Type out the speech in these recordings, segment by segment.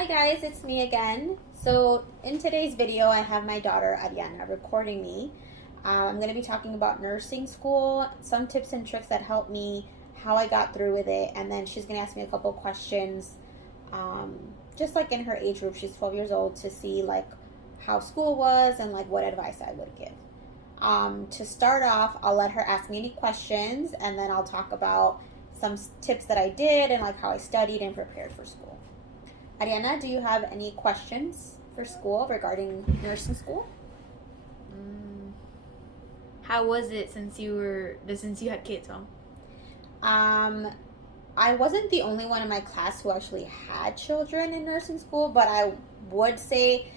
Hi guys, it's me again. So in today's video, I have my daughter Ariana recording me. I'm going to be talking about nursing school, some tips and tricks that helped me, how I got through with it, and then she's going to ask me a couple questions, just like in her age group. She's 12 years old, to see like how school was and like what advice I would give. To start off, I'll let her ask me any questions, and then I'll talk about some tips that I did and like how I studied and prepared for school. Ariana, do you have any questions for school regarding nursing school? How was it since you had kids, huh? I wasn't the only one in my class who actually had children in nursing school, but I would say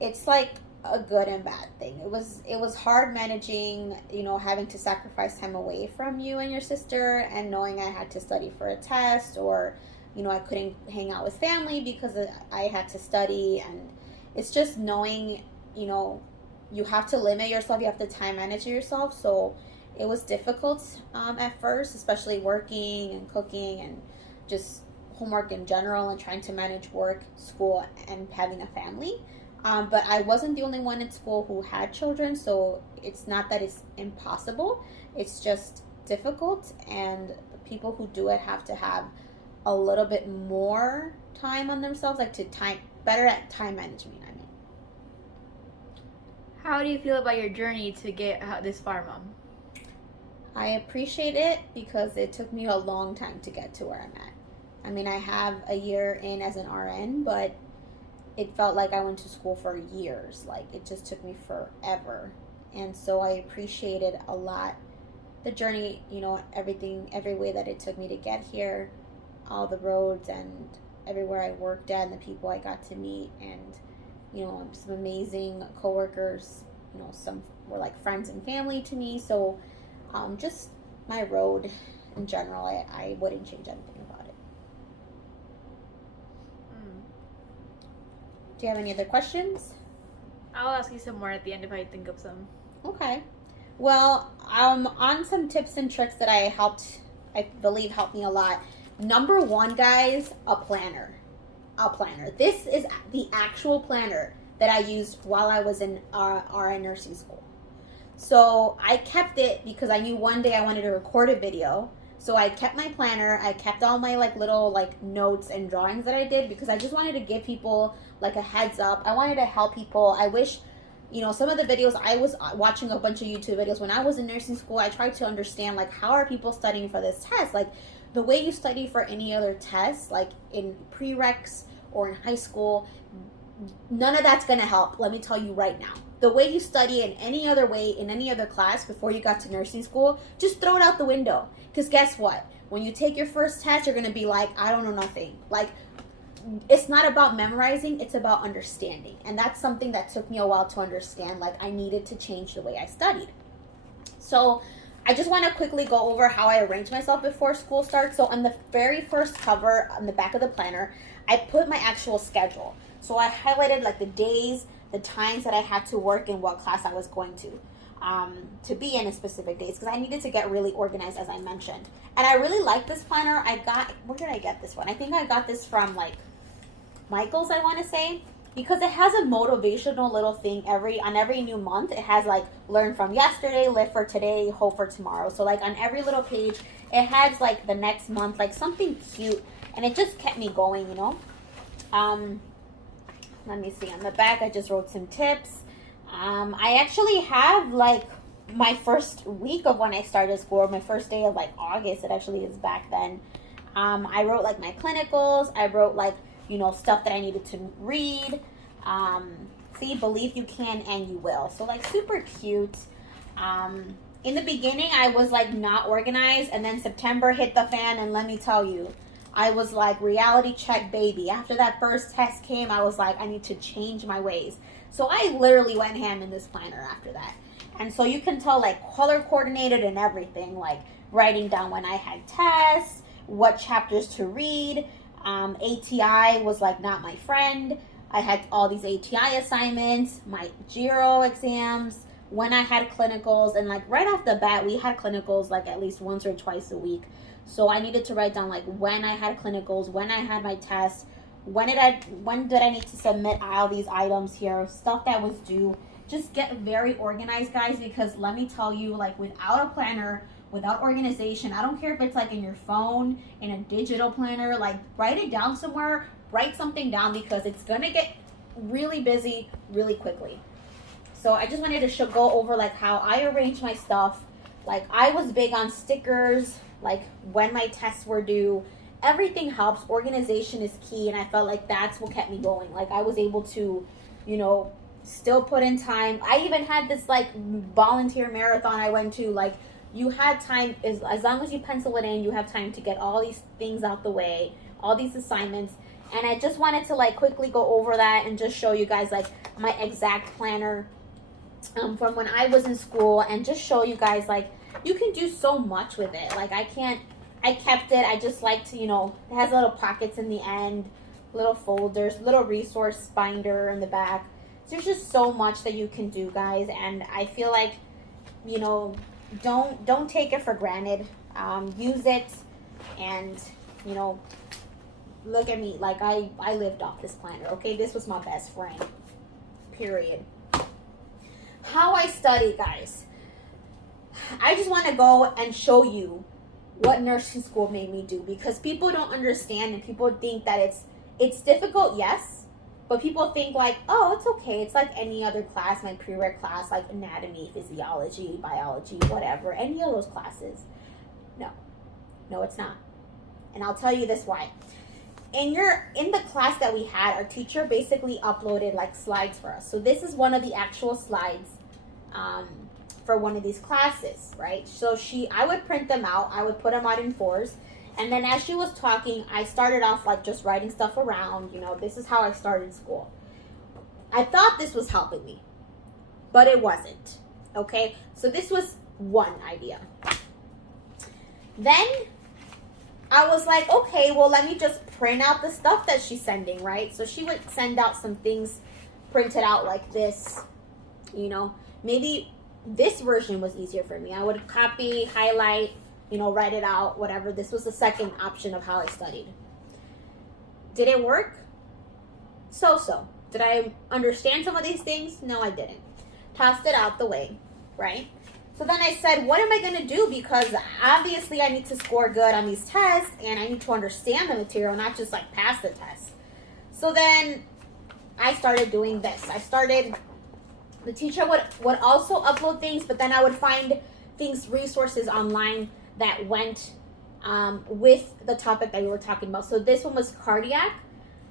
it's like a good and bad thing. It was hard managing, having to sacrifice time away from you and your sister, and knowing I had to study for a test, or I couldn't hang out with family because I had to study. And it's just knowing, you have to limit yourself, you have to time manage yourself. So it was difficult at first, especially working and cooking and just homework in general, and trying to manage work, school, and having a family. But I wasn't the only one in school who had children, so it's not that it's impossible. It's just difficult, and people who do it have to have a little bit more time on themselves, like better at time management, I mean. How do you feel about your journey to get this far, Mom? I appreciate it because it took me a long time to get to where I'm at. I mean, I have a year in as an RN, but it felt like I went to school for years. Like, it just took me forever. And so I appreciated a lot the journey, everything, every way that it took me to get here, all the roads and everywhere I worked at, and the people I got to meet, and some amazing coworkers. Some were like friends and family to me. So just my road in general, I wouldn't change anything about it. Do you have any other questions? I'll ask you some more at the end if I think of some. Okay. Well, on some tips and tricks that I believe helped me a lot. Number one, guys, a planner. A planner. This is the actual planner that I used while I was in RN nursing school. So I kept it because I knew one day I wanted to record a video. So I kept my planner. I kept all my little notes and drawings that I did, because I just wanted to give people a heads up. I wanted to help people. I wish, some of the videos, I was watching a bunch of YouTube videos when I was in nursing school. I tried to understand how are people studying for this test? The way you study for any other test, like in prereqs or in high school, none of that's going to help. Let me tell you right now. The way you study in any other way, in any other class before you got to nursing school, just throw it out the window. Because guess what? When you take your first test, you're going to be like, I don't know nothing. It's not about memorizing, it's about understanding. And that's something that took me a while to understand. I needed to change the way I studied. So I just want to quickly go over how I arrange myself before school starts. So on the very first cover, on the back of the planner, I put my actual schedule. So I highlighted the days, the times that I had to work, and what class I was going to be in specific days, because I needed to get really organized, as I mentioned. And I really like this planner. Where did I get this one? I think I got this from Michael's, I want to say, because it has a motivational little thing on every new month. It has learn from yesterday, live for today, hope for tomorrow. So on every little page, it has the next month, something cute, and it just kept me going, Let me see. On the back, I just wrote some tips. I actually have my first week of when I started school, my first day of August. It actually is back then. I wrote my clinicals. I wrote stuff that I needed to read. See, believe you can and you will. So super cute. In the beginning, I was not organized, and then September hit the fan, and let me tell you, I was reality check, baby. After that first test came, I was I need to change my ways. So I literally went ham in this planner after that. And so you can tell color coordinated and everything, writing down when I had tests, what chapters to read. ATI was not my friend. I had all these ATI assignments, my GERO exams, when I had clinicals, and right off the bat, we had clinicals at least once or twice a week. So I needed to write down when I had clinicals, when I had my tests, when did I need to submit all these items here, stuff that was due. Just get very organized, guys, because let me tell you, like, without a planner, without organization, I don't care if it's like in your phone, in a digital planner, like write it down somewhere, write something down, because it's gonna get really busy really quickly. So I just wanted to go over like how I arrange my stuff. Like, I was big on stickers, like when my tests were due. Everything helps. Organization is key, and I felt like that's what kept me going. Like, I was able to, you know, still put in time. I even had this like volunteer marathon I went to. Like, you had time, as long as you pencil it in, you have time to get all these things out the way, all these assignments. And I just wanted to like quickly go over that and just show you guys like my exact planner from when I was in school, and just show you guys like you can do so much with it. Like, I kept it. I just like to, you know, it has little pockets in the end, little folders, little resource binder in the back. So there's just so much that you can do, guys. And I feel like, you know, don't take it for granted. Use it, and, you know, look at me. Like, I lived off this planner, okay? This was my best friend, period. How I study, guys. I just want to go and show you what nursing school made me do, because people don't understand, and people think that it's difficult, yes, but people think like, oh, it's okay, it's like any other class, my pre-reg class, like anatomy, physiology, biology, whatever, any of those classes. No, it's not. And I'll tell you this why. In the class that we had, our teacher basically uploaded like slides for us. So this is one of the actual slides for one of these classes, right? So I would print them out, I would put them out in fours, and then as she was talking, I started off like just writing stuff around. You know, this is how I started school. I thought this was helping me, but it wasn't, okay? So this was one idea. Then I was like, okay, well, let me just print out the stuff that she's sending, right? So she would send out some things printed out like this, you know. Maybe this version was easier for me. I would copy, highlight, you know, write it out, whatever. This was the second option of how I studied. Did it work? So. Did I understand some of these things? No, I didn't. Tossed it out the way, right? So then I said, what am I going to do? Because obviously I need to score good on these tests, and I need to understand the material, not just like pass the test. So then I started doing this. The teacher would also upload things, but then I would find resources online that went with the topic that we were talking about. So this one was cardiac.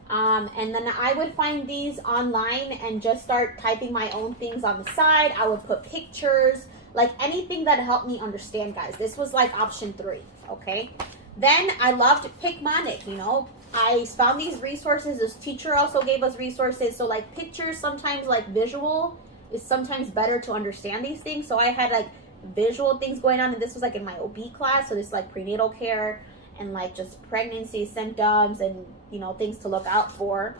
And then I would find these online and just start typing my own things on the side. I would put pictures, like anything that helped me understand, guys. This was like option 3, okay? Then I loved Picmonic, you know. I found these resources. This teacher also gave us resources. So like pictures, sometimes like visual is sometimes better to understand these things. So I had like visual things going on, and this was like in my OB class. So this is like prenatal care and like just pregnancy symptoms and, you know, things to look out for.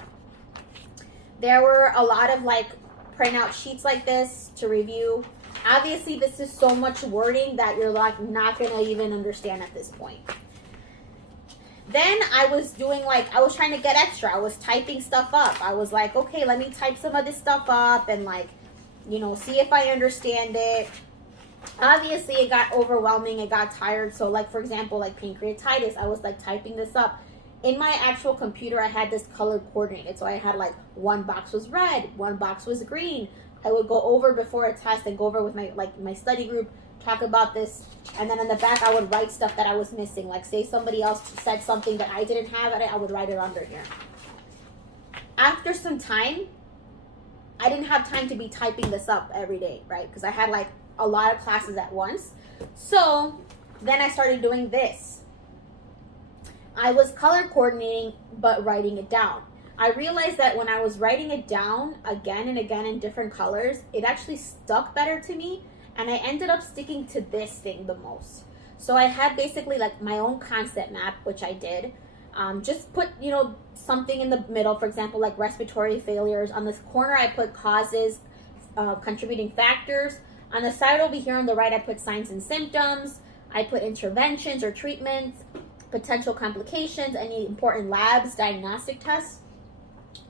There were a lot of like printout sheets like this to review. Obviously, this is so much wording that you're like not gonna even understand at this point. Then I was trying to get extra. I was typing stuff up. I was like, okay, let me type some of this stuff up and like, you know, see if I understand it. Obviously, it got overwhelming. It got tired. So like, for example, like pancreatitis, I was like typing this up. In my actual computer, I had this color coordinated. So I had like one box was red, one box was green. I would go over before a test and go over with my study group, talk about this, and then in the back I would write stuff that I was missing. Like say somebody else said something that I didn't have, I would write it under here. After some time, I didn't have time to be typing this up every day, right? Because I had like a lot of classes at once. So then I started doing this. I was color coordinating, but writing it down. I realized that when I was writing it down again and again in different colors, it actually stuck better to me, and I ended up sticking to this thing the most. So I had basically like my own concept map, which I did. Just put, you know, something in the middle, for example, like respiratory failures. On this corner, I put causes, contributing factors. On the side over here on the right, I put signs and symptoms. I put interventions or treatments, potential complications, any important labs, diagnostic tests.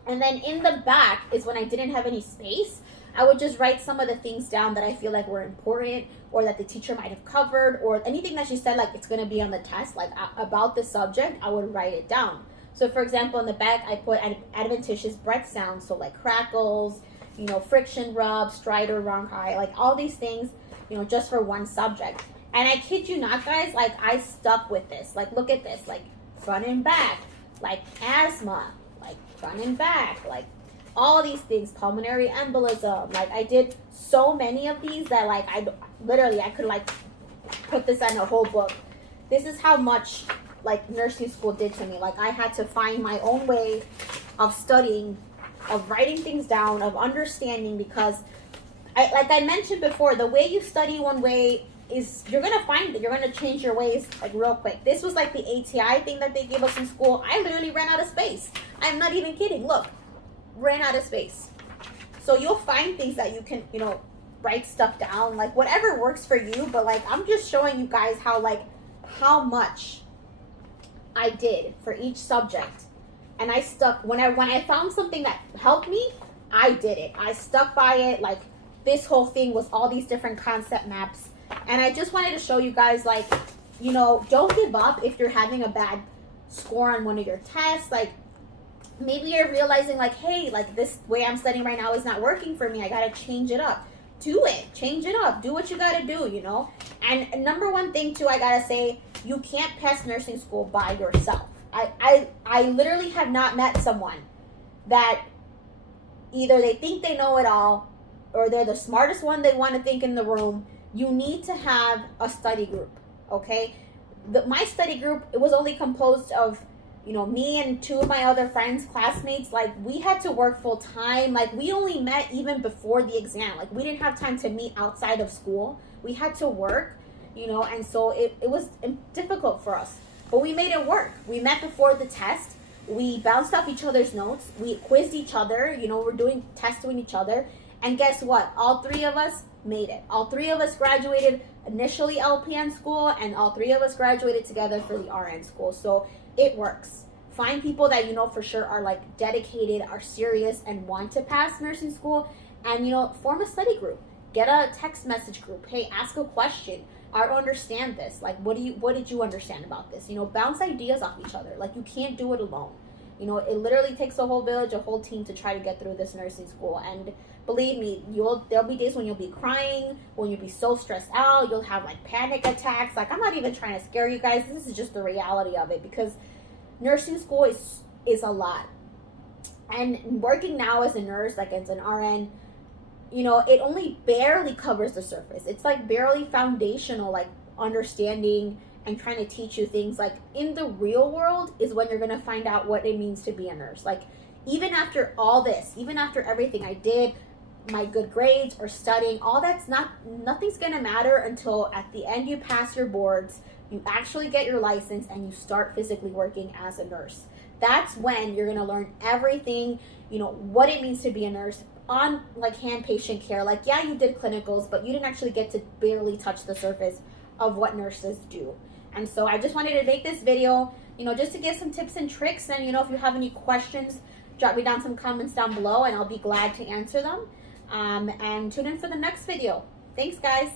And then in the back is when I didn't have any space. I would just write some of the things down that I feel like were important or that the teacher might have covered, or anything that she said like it's going to be on the test, like about the subject, I would write it down. So for example, in the back, I put adventitious breath sounds. So like crackles, you know, friction rub, strider, ronchi, like all these things, you know, just for one subject. And I kid you not, guys, like I stuck with this. Like, look at this, like front and back, like asthma, like front and back, like all these things, pulmonary embolism. Like I did so many of these that like I could like put this in a whole book. This is how much like nursing school did to me. Like I had to find my own way of studying, of writing things down, of understanding, because like I mentioned before, the way you study one way is you're gonna change your ways like real quick. This was like the ATI thing that they gave us in school. I literally ran out of space. I'm not even kidding. Look, ran out of space. So you'll find things that you can, you know, write stuff down, like whatever works for you. But like I'm just showing you guys how much I did for each subject. And I stuck when I found something that helped me, I did it. I stuck by it. Like this whole thing was all these different concept maps. And I just wanted to show you guys, like, you know, don't give up if you're having a bad score on one of your tests. Like maybe you're realizing like, hey, like this way I'm studying right now is not working for me. I gotta change it up. Do it. Change it up. Do what you gotta do, you know? And number one thing too, I gotta say, you can't pass nursing school by yourself. I literally have not met someone that either they think they know it all or they're the smartest one they want to think in the room. You need to have a study group, okay? My study group, it was only composed of, you know, me and two of my other friends, classmates. Like we had to work full time. Like we only met even before the exam. Like we didn't have time to meet outside of school. We had to work, you know, and so it was difficult for us. But we made it work. We met before the test. We bounced off each other's notes. We quizzed each other. You know, we're doing tests with each other. And guess what? All three of us made it. All three of us graduated initially LPN school, and all three of us graduated together for the RN school. So it works. Find people that you know for sure are like dedicated, are serious, and want to pass nursing school. And, you know, form a study group. Get a text message group. Hey, ask a question. I don't understand this. Like, what did you understand about this? You know, bounce ideas off each other. Like, you can't do it alone. You know, it literally takes a whole village, a whole team to try to get through this nursing school. And believe me, there'll be days when you'll be crying, when you'll be so stressed out, you'll have like panic attacks. Like, I'm not even trying to scare you guys. This is just the reality of it, because nursing school is a lot. And working now as a nurse, like as an RN, you know, it only barely covers the surface. It's like barely foundational, like understanding and trying to teach you things. Like in the real world is when you're going to find out what it means to be a nurse. Like even after all this, even after everything I did, my good grades or studying, all that's nothing's going to matter until at the end you pass your boards, you actually get your license, and you start physically working as a nurse. That's when you're going to learn everything, you know, what it means to be a nurse on like hand patient care. Like, yeah, you did clinicals, but you didn't actually get to barely touch the surface of what nurses do. And so I just wanted to make this video, you know, just to give some tips and tricks. And, you know, if you have any questions, drop me down some comments down below and I'll be glad to answer them. And tune in for the next video. Thanks, guys.